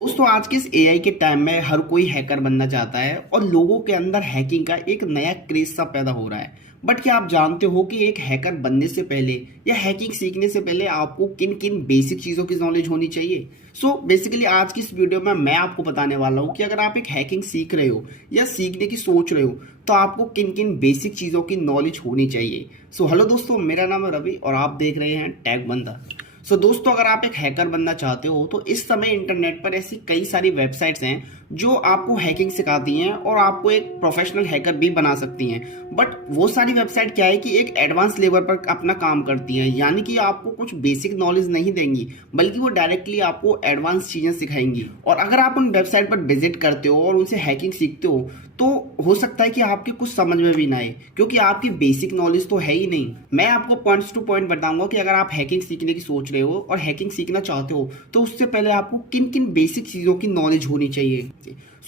दोस्तों आज के इस एआई के टाइम में हर कोई हैकर बनना चाहता है और लोगों के अंदर हैकिंग का एक नया क्रेज सा पैदा हो रहा है। बट क्या आप जानते हो कि एक हैकर बनने से पहले या हैकिंग सीखने से पहले आपको किन किन बेसिक चीज़ों की नॉलेज होनी चाहिए। बेसिकली आज की इस वीडियो में मैं आपको बताने वाला हूँ कि अगर आप एक हैकिंग सीख रहे हो या सीखने की सोच रहे हो तो आपको किन किन बेसिक चीज़ों की नॉलेज होनी चाहिए। हेलो दोस्तों, मेरा नाम है रवि और आप देख रहे हैं टेक बंदा। दोस्तों अगर आप एक हैकर बनना चाहते हो तो इस समय इंटरनेट पर ऐसी कई सारी वेबसाइट्स हैं जो आपको हैकिंग सिखाती हैं और आपको एक प्रोफेशनल हैकर भी बना सकती हैं। बट वो सारी वेबसाइट क्या है कि एक एडवांस लेवल पर अपना काम करती है, यानी कि आपको कुछ बेसिक नॉलेज नहीं देंगी बल्कि वो डायरेक्टली आपको एडवांस चीज़ें सिखाएंगी। और अगर आप उन वेबसाइट पर विजिट करते हो और उनसे हैकिंग सीखते हो तो हो सकता है कि आपके कुछ समझ में भी ना आए, क्योंकि आपकी बेसिक नॉलेज तो है ही नहीं। मैं आपको पॉइंट्स टू पॉइंट बताऊंगा कि अगर आप हैकिंग सीखने की सोच रहे हो और हैकिंग सीखना चाहते हो तो उससे पहले आपको किन किन बेसिक चीज़ों की नॉलेज होनी चाहिए।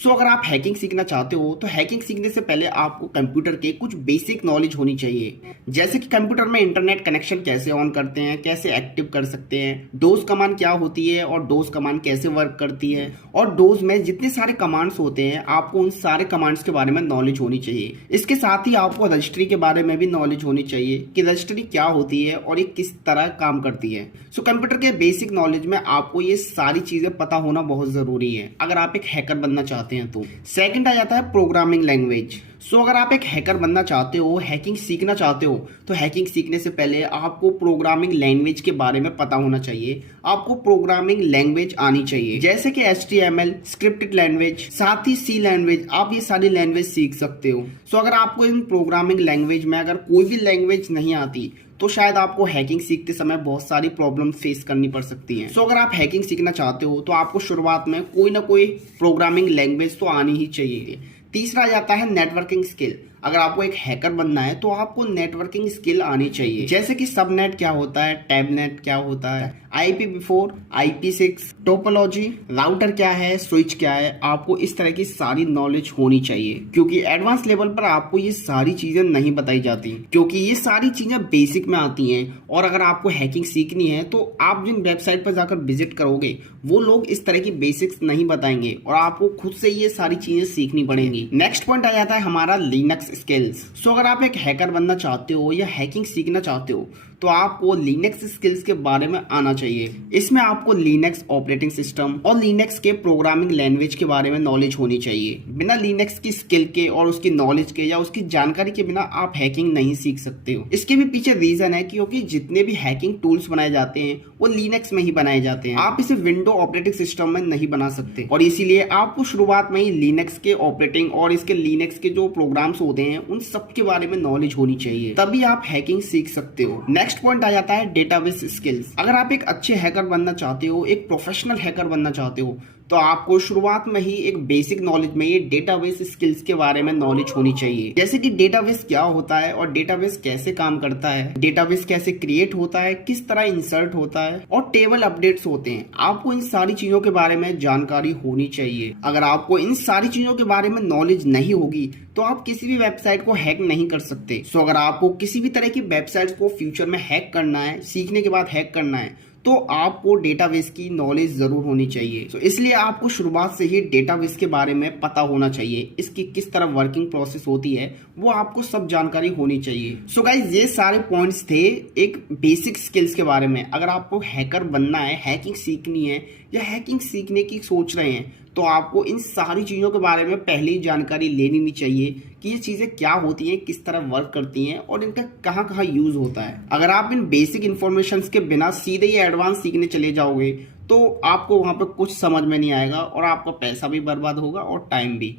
अगर आप हैकिंग सीखना चाहते हो तो हैकिंग सीखने से पहले आपको कंप्यूटर के कुछ बेसिक नॉलेज होनी चाहिए, जैसे कि कंप्यूटर में इंटरनेट कनेक्शन कैसे ऑन करते हैं, कैसे एक्टिव कर सकते हैं, डोज कमांड क्या होती है और डोज कमांड कैसे वर्क करती है, और डोज में जितने सारे कमांड्स होते हैं आपको उन सारे कमांड्स के बारे में नॉलेज होनी चाहिए। इसके साथ ही आपको रजिस्ट्री के बारे में भी नॉलेज होनी चाहिए कि रजिस्ट्री क्या होती है और ये किस तरह काम करती है। कंप्यूटर के बेसिक नॉलेज में आपको ये सारी चीजें पता होना बहुत जरूरी है अगर आप एक हैकर बनना चाहते हैं। तो सेकंड आ जाता है प्रोग्रामिंग लैंग्वेज। अगर आप एक हैकर बनना चाहते हो, हैकिंग सीखना चाहते हो तो हैकिंग सीखने से पहले आपको प्रोग्रामिंग लैंग्वेज के बारे में पता होना चाहिए। आपको प्रोग्रामिंग लैंग्वेज आनी चाहिए, जैसे कि HTML, स्क्रिप्टेड लैंग्वेज, साथ ही C लैंग्वेज। आप ये सारी लैंग्वेज सीख सकते हो। अगर आपको इन प्रोग्रामिंग लैंग्वेज में अगर कोई भी लैंग्वेज नहीं आती तो शायद आपको हैकिंग सीखते समय बहुत सारी प्रॉब्लम फेस करनी पड़ सकती हैं। अगर आप हैकिंग सीखना चाहते हो तो आपको शुरुआत में कोई ना कोई प्रोग्रामिंग लैंग्वेज तो आनी ही चाहिए। तीसरा जाता है नेटवर्किंग स्किल। अगर आपको एक हैकर बनना है तो आपको नेटवर्किंग स्किल आनी चाहिए, जैसे कि सबनेट क्या होता है, टैबनेट क्या होता है, IPv4, IP6, टोपोलॉजी, राउटर क्या है, स्विच क्या है। आपको इस तरह की सारी नॉलेज होनी चाहिए, क्योंकि एडवांस लेवल पर आपको ये सारी चीजें नहीं बताई जाती, क्योंकि ये सारी चीजें बेसिक में आती हैं। और अगर आपको हैकिंग सीखनी है तो आप जिन वेबसाइट पर जाकर विजिट करोगे वो लोग इस तरह की बेसिक्स नहीं बताएंगे और आपको खुद से ये सारी चीजें सीखनी पड़ेंगी। नेक्स्ट पॉइंट आ जाता है हमारा लिनक्स स्किल्स। अगर आप एक हैकर बनना चाहते हो या हैकिंग सीखना चाहते हो तो आपको लिनक्स स्किल्स के बारे में आना चाहिए। इसमें आपको लिनक्स ऑपरेटिंग सिस्टम और लिनक्स के प्रोग्रामिंग लैंग्वेज के बारे में नॉलेज होनी चाहिए। बिना लिनक्स की स्किल के और उसकी नॉलेज के या उसकी जानकारी के बिना आप हैकिंग नहीं सीख सकते हो। इसके भी पीछे रीजन है क्योंकि जितने भी हैकिंग टूल्स बनाए जाते हैं वो लिनक्स में ही बनाए जाते हैं। आप इसे विंडो ऑपरेटिंग सिस्टम में नहीं बना सकते, और इसीलिए आपको शुरुआत में ही लिनक्स के ऑपरेटिंग और इसके लिनक्स के जो प्रोग्राम्स होते हैं उन सब के बारे में नॉलेज होनी चाहिए, तभी आप हैकिंग सीख सकते हो। नेक्स्ट पॉइंट आ जाता है डेटाबेस स्किल्स। अगर आप एक अच्छे हैकर बनना चाहते हो, एक प्रोफेशनल हैकर बनना चाहते हो तो आपको शुरुआत में ही एक बेसिक नॉलेज में ये डेटाबेस स्किल्स के बारे में नॉलेज होनी चाहिए, जैसे कि डेटाबेस क्या होता है और डेटाबेस कैसे काम करता है, डेटाबेस कैसे क्रिएट होता है, किस तरह इंसर्ट होता है और टेबल अपडेट्स होते हैं। आपको इन सारी चीजों के बारे में जानकारी होनी चाहिए। अगर आपको इन सारी चीजों के बारे में नॉलेज नहीं होगी तो आप किसी भी वेबसाइट को हैक नहीं कर सकते। अगर आपको किसी भी तरह की वेबसाइट को फ्यूचर में हैक करना है, सीखने के बाद हैक करना है, तो आपको डेटाबेस की नॉलेज जरूर होनी चाहिए। इसलिए आपको शुरुआत से ही डेटाबेस के बारे में पता होना चाहिए, इसकी किस तरह वर्किंग प्रोसेस होती है वो आपको सब जानकारी होनी चाहिए। गाइस, ये सारे पॉइंट्स थे एक बेसिक स्किल्स के बारे में। अगर आपको हैकर बनना है, हैकिंग सीखनी है या हैकिंग सीखने की सोच रहे हैं तो आपको इन सारी चीज़ों के बारे में पहले ही जानकारी लेनी नहीं चाहिए कि ये चीज़ें क्या होती हैं, किस तरह वर्क करती हैं और इनका कहाँ कहाँ यूज़ होता है। अगर आप इन बेसिक इन्फॉर्मेशन के बिना सीधे ही एडवांस सीखने चले जाओगे तो आपको वहाँ पे कुछ समझ में नहीं आएगा और आपका पैसा भी बर्बाद होगा और टाइम भी।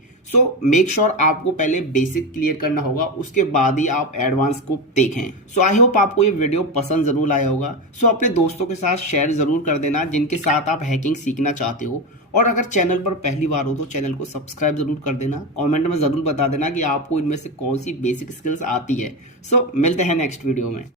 मेक श्योर आपको पहले बेसिक क्लियर करना होगा, उसके बाद ही आप एडवांस को देखें। आई होप आपको ये वीडियो पसंद जरूर आया होगा। अपने दोस्तों के साथ शेयर जरूर कर देना जिनके साथ आप हैकिंग सीखना चाहते हो, और अगर चैनल पर पहली बार हो तो चैनल को सब्सक्राइब जरूर कर देना। कमेंट में जरूर बता देना कि आपको इनमें से कौन सी बेसिक स्किल्स आती है। मिलते हैं नेक्स्ट वीडियो में।